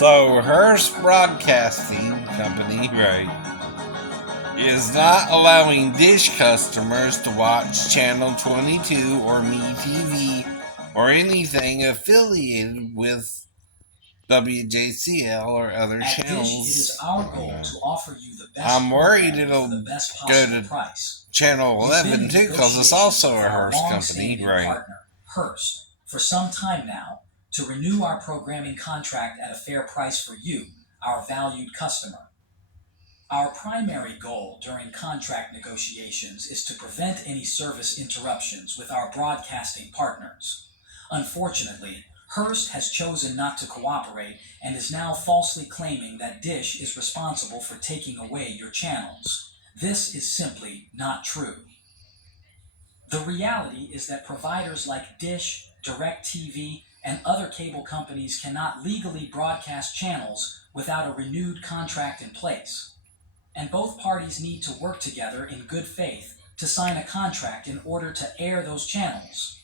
So Hearst Broadcasting Company, is not allowing Dish customers to watch Channel 22 or MeTV or anything affiliated with WJCL or other At channels. Dish, it is our goal to offer you the best I'm worried programming it'll for the best go possible to price. Channel We've been 11 in too, because it's also negotiations a with our Hearst company, long-standing partner, Hearst, for some time now to renew our programming contract at a fair price for you, our valued customer. Our primary goal during contract negotiations is to prevent any service interruptions with our broadcasting partners. Unfortunately, Hearst has chosen not to cooperate and is now falsely claiming that Dish is responsible for taking away your channels. This is simply not true. The reality is that providers like Dish, DirecTV, and other cable companies cannot legally broadcast channels without a renewed contract in place. And both parties need to work together in good faith to sign a contract in order to air those channels.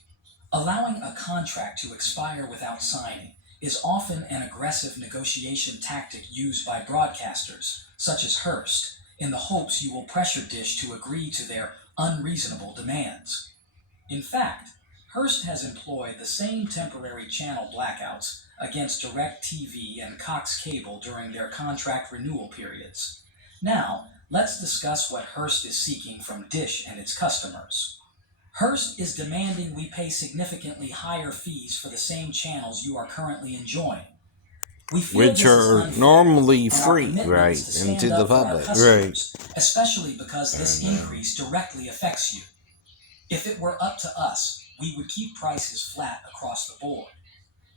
Allowing a contract to expire without signing is often an aggressive negotiation tactic used by broadcasters, such as Hearst, in the hopes you will pressure Dish to agree to their unreasonable demands. In fact, Hearst has employed the same temporary channel blackouts against DirecTV and Cox Cable during their contract renewal periods. Now, let's discuss what Hearst is seeking from Dish and its customers. Hearst is demanding we pay significantly higher fees for the same channels you are currently enjoying. We feel which this is are unfair, normally and our free, commitment is to and stand to the up for our public, customers, especially because this And, increase directly affects you. If it were up to us, we would keep prices flat across the board.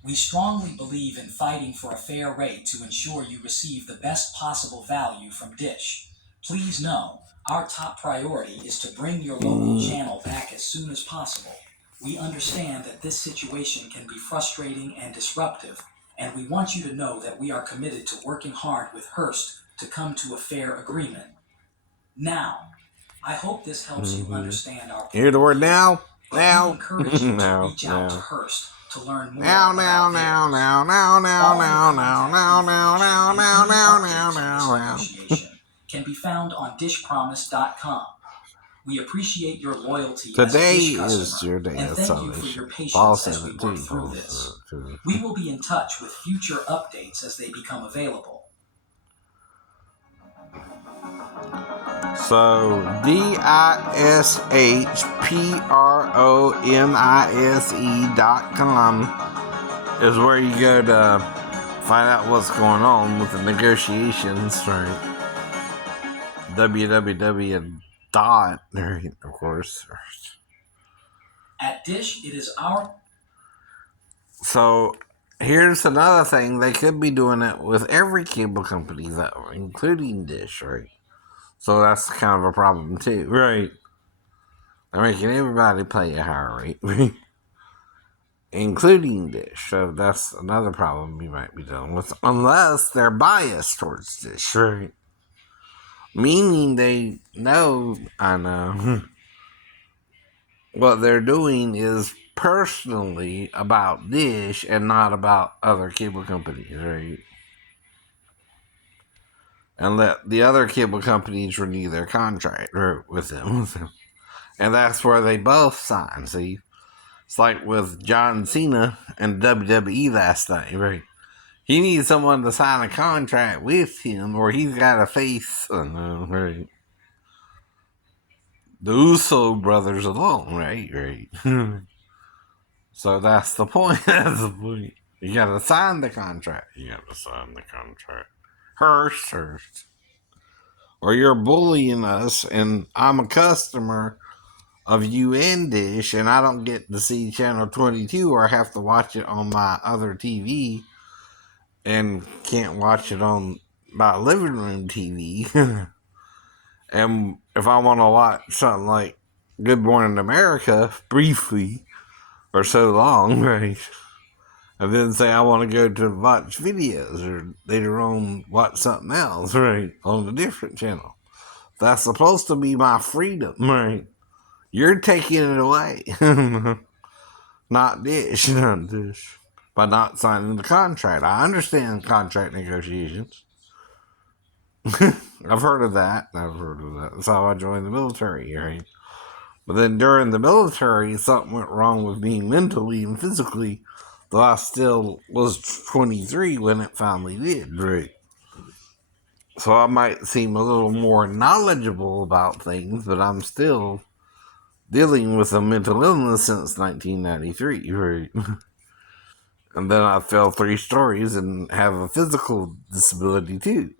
We strongly believe in fighting for a fair rate to ensure you receive the best possible value from Dish. Please know, our top priority is to bring your local channel back as soon as possible. We understand that this situation can be frustrating and disruptive, and we want you to know that we are committed to working hard with Hearst to come to a fair agreement. Now, I hope this helps you understand our point Hear the word of view, now? but Now? we encourage you to No, reach out to no. Hearst to learn more Now, about theirs. now, now, now, now, All now, the now, contact now, now, now, information and now, any now, updates on this now. negotiation can be found on dishpromise.com. We appreciate your loyalty as a Today Dish is customer, your day and of thank you for salvation. your Paul patience said as we it work too. through Paul said this. it too. We will be in touch with future updates as they become available. So dishpromise.com is where you go to find out what's going on with the negotiations, right? www. Of course. At Dish, it is our... So here's another thing. They could be doing it with every cable company, though, including Dish, right? So that's kind of a problem, too, right? They're making everybody pay a higher rate, right? Including Dish. So that's another problem you might be dealing with, unless they're biased towards Dish, right? Meaning they know, I know, what they're doing is personally about Dish and not about other cable companies, right? And let the other cable companies renew their contract with them. And that's where they both sign, see? It's like with John Cena and WWE last night, right? He needs someone to sign a contract with him, or he's got to face, right? The Uso brothers alone, right? Right. So that's the point. That's the point. You gotta sign the contract. Hearst. Or you're bullying us, and I'm a customer of you and Dish, and I don't get to see Channel 22, or I have to watch it on my other TV, and can't watch it on my living room TV. And if I want to watch something like Good Morning America briefly, or so long, right? And then say I want to go to watch videos, or later on watch something else, right? On a different channel. That's supposed to be my freedom, right? You're taking it away. Not Dish. by not signing the contract. I understand contract negotiations. I've heard of that. That's how I joined the military, right? But then during the military, something went wrong with me mentally and physically, though I still was 23 when it finally did, right? So I might seem a little more knowledgeable about things, but I'm still dealing with a mental illness since 1993, right? And then I fell 3 stories and have a physical disability too.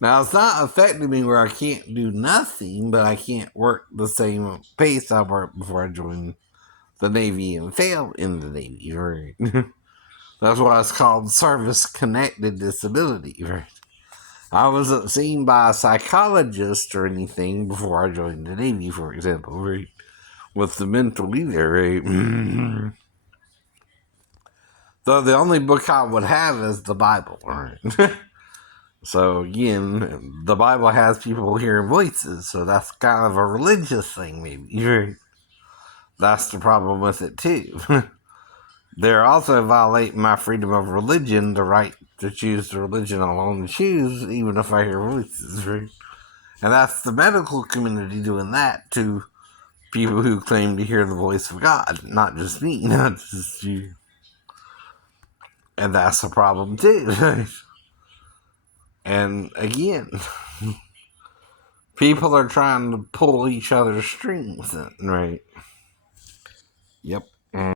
Now, it's not affecting me where I can't do nothing, but I can't work the same pace I worked before I joined the Navy and failed in the Navy, right? That's why it's called service-connected disability, right? I wasn't seen by a psychologist or anything before I joined the Navy, for example, right? With the mental either, right? So the only book I would have is the Bible, right? So again, the Bible has people hearing voices, so that's kind of a religious thing, maybe. That's the problem with it too. They're also violating my freedom of religion, the right to choose the religion I want to choose, even if I hear voices, right? And that's the medical community doing that to people who claim to hear the voice of God, not just me, not just you. And that's a problem too. And again, people are trying to pull each other's strings, right? Yep.